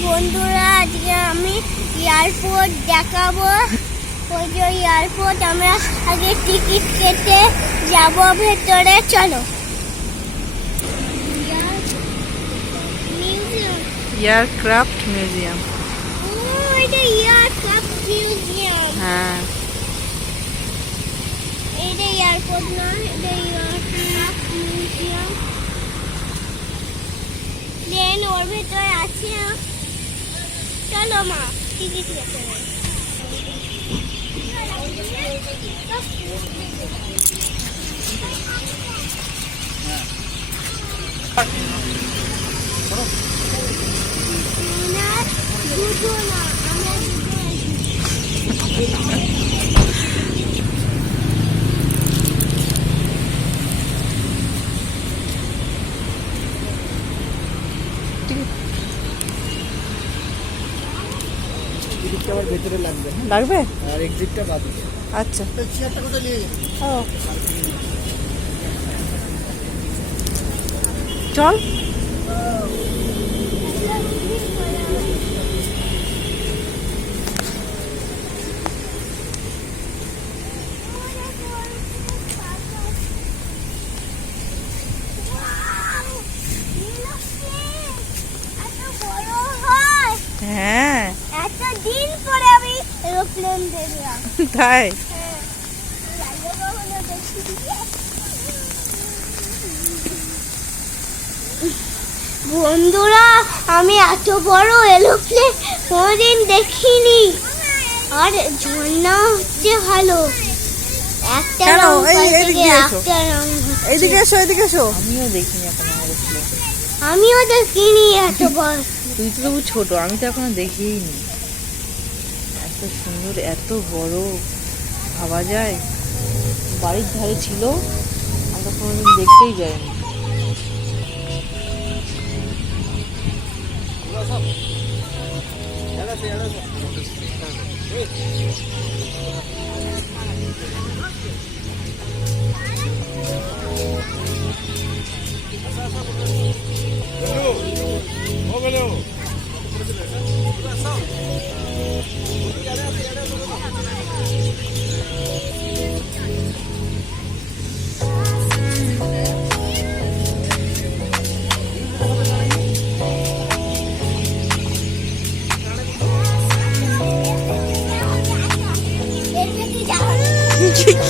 বন্ধুরা, আজকে আমি এয়ারপোর্ট দেখাবো। ওই যে এয়ারপোর্ট, আমরা আগে টিকিট কেটে যাব ভেতরে। চলো। Aircraft museum. এটা এয়ারক্রাফট মিউজিয়াম। হ্যাঁ, এটা এয়ারপোর্ট না, এটা এয়ারক্রাফট মিউজিয়াম। প্লেন ওর ভেতরে আছে। চলো মা, টিকিট কেটে নেই। আমার ভেতরে লাগবে লাগবে আর এক্সিটটা বাদ দিবে। আচ্ছা, চেয়ারটা কোথায় নিয়ে যাবে? ও চল। হ্যাঁ, এতদিন পরে আমি এরোপ্লেন দেখলাম। তাই বন্ধুরা, আমি এত বড় এরোপ্লেন কোনোদিন দেখিনি। আর ঝর্ণা হচ্ছে ভালো। একটা কেন? রং এই পাল্টে এদিকে গিয়ে এসো। একটা রং হচ্ছে। এইদিকে এসো, এদিকে এসো। আমিও দেখিনি এখন আমার এরোপ্লেন। আমিও দেখিনি এত বড়। তুই তো তবু ছোট, আমি তো এখনো দেখিনি। এত সুন্দর, এত বড়, ভাবা যায়? বাড়ির ধারে ছিল, আমরা কোনোদিন দেখতেই যাইনি।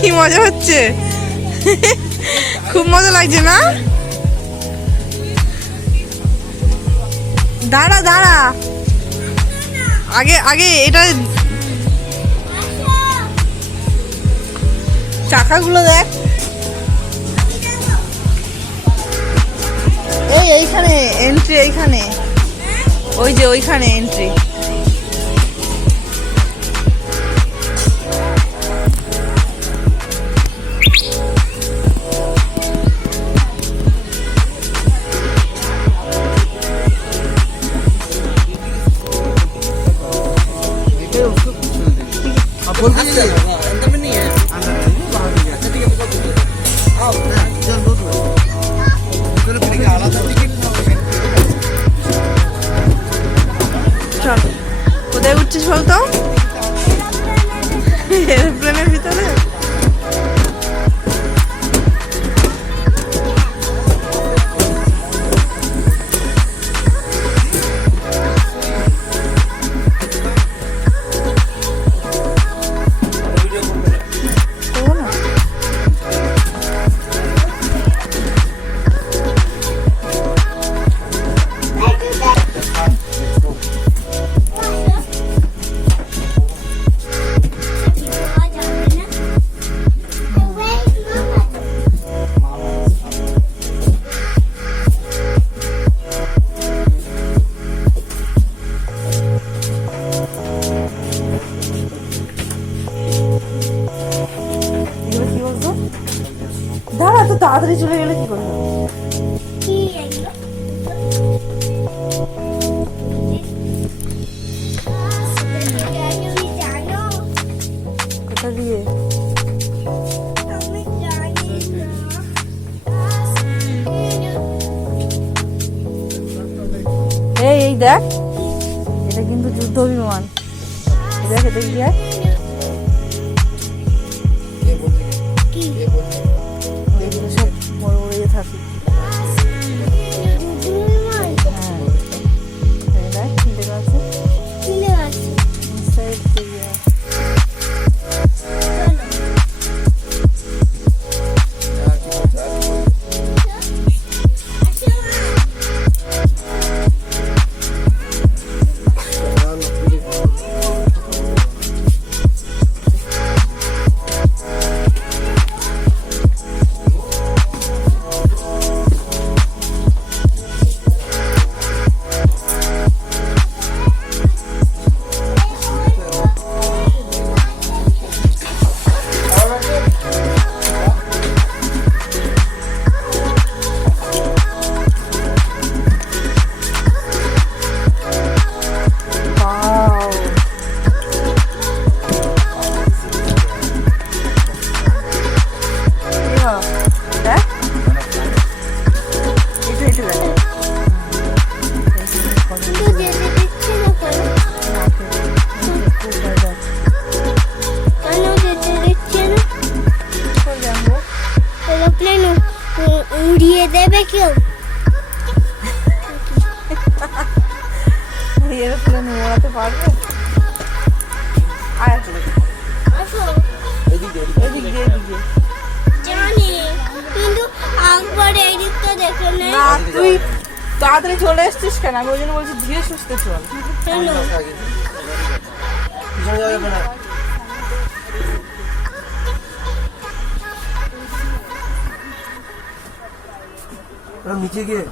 কি মজা হচ্ছে, খুব মজা লাগছে না? দাঁড়া দাঁড়া, আগে আগে এটা চাকাগুলো দেখ। এইখানে এন্ট্রি, এইখানে ওই যে ওইখানে এন্ট্রি। চল, কোথায় উঠছিস বলতো? এরোপ্লেনের ভিতরে। দাঁড়া, তো তাড়াতাড়ি চলে গেলে কি করবো? কোথা দিয়ে? এই দেখ এটা কিন্তু যুদ্ধ বিমান। দেখে দেখি আর কে বলছে? কি কে বলছে? এগুলো সব বড় বড় ইয়ে থাকে। বিমান হ্যাঁ এই দেখ কি লেখা আছে কিনে আছে ইনসাইড চলো আর কি বলছে? আর কি বলছে? না, না, পুলিশ। Wow. Yeah. দেখ এটা এটা দেখ কিন্তু যেতে দিচ্ছে না কেন কেন যেতে দিচ্ছে না এরোপ্লেন উড়িয়ে দেবে কেউ এরোপ্লেন উড়াতে পারবে? আর আসো এদিকে, এদিক দিয়ে এদিক দিয়ে জানি কিন্তু একবার এই দিকটা দেখে নেই না তুই তাড়াতাড়ি চলে এসছিস কেন? আমি ওই জন্য বলছি ধীরে সুস্থে চল। কেন আগে। পিছনে যাওয়া যাবে না। নিচে গিয়ে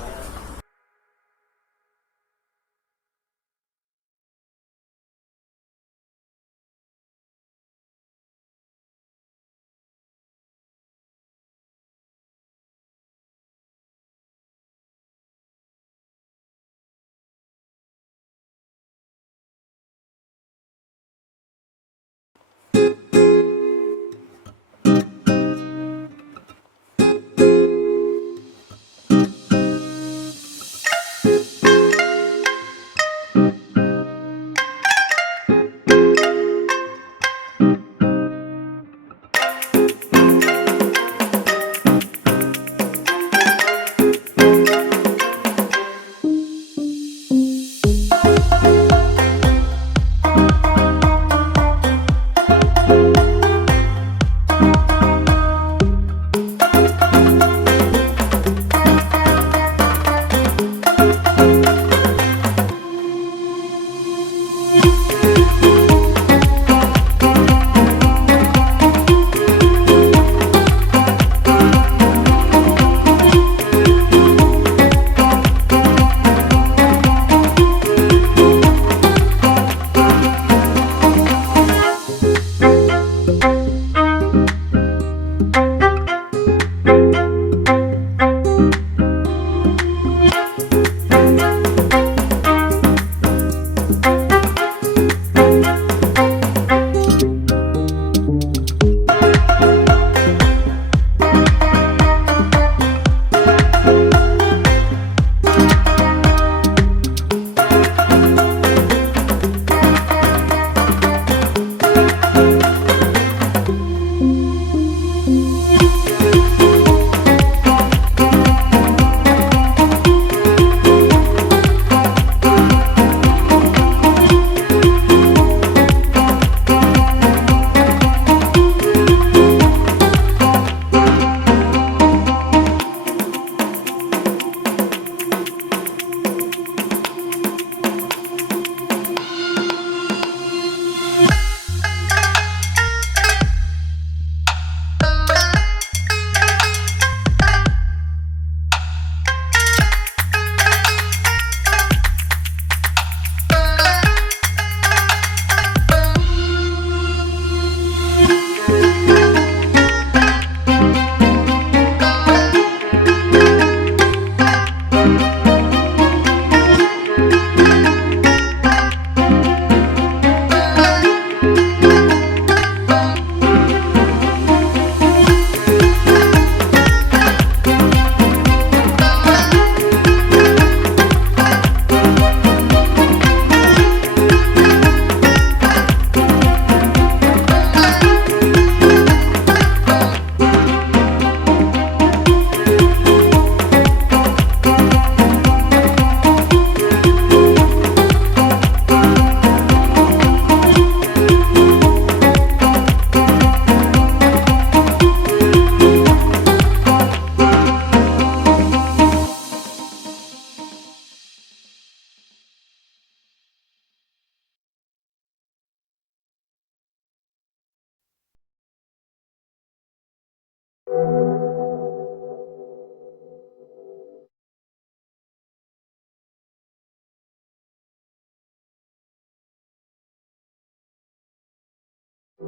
এই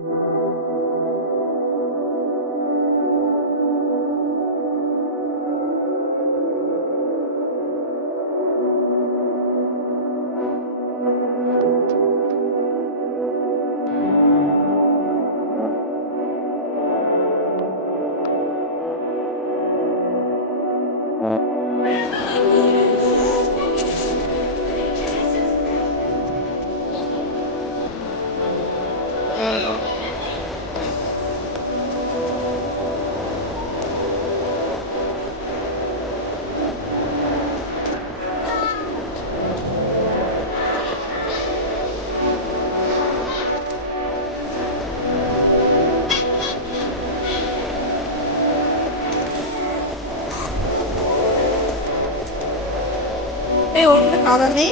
ওর মধ্যে কাদা নেই।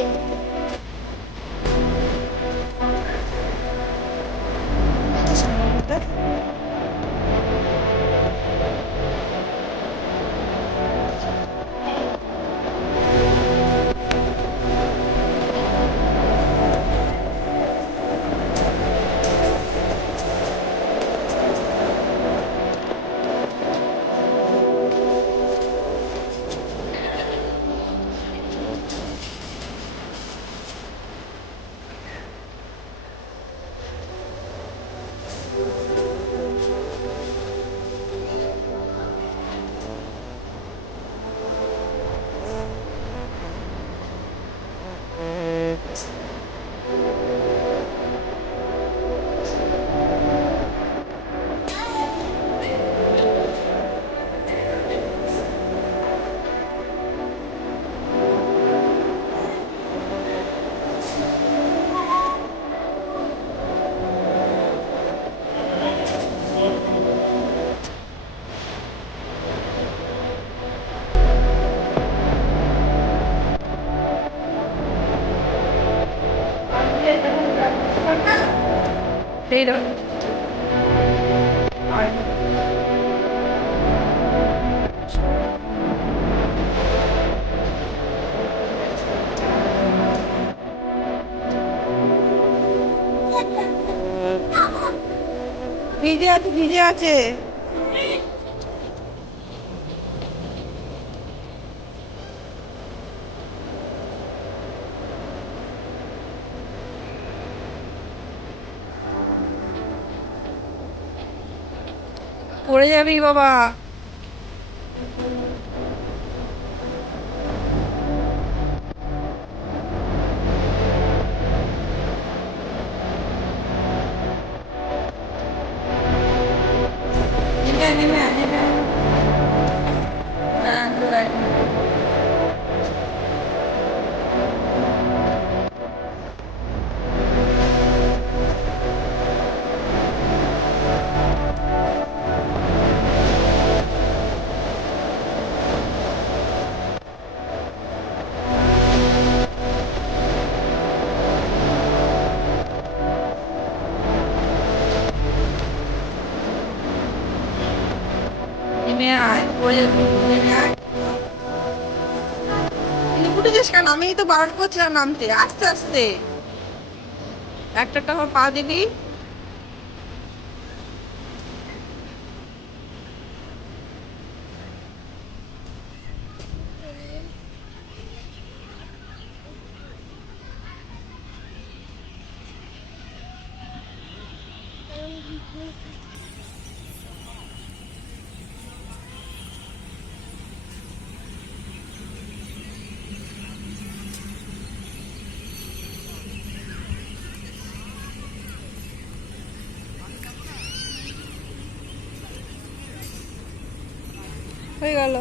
Later. ভিজে আছে, ভিজে আছে। পড়ে যাবি বাবা। আমি তো বারণ করছিলাম নামতে, আস্তে আস্তে একটা আমার পা দিবি। হয়ে গেল।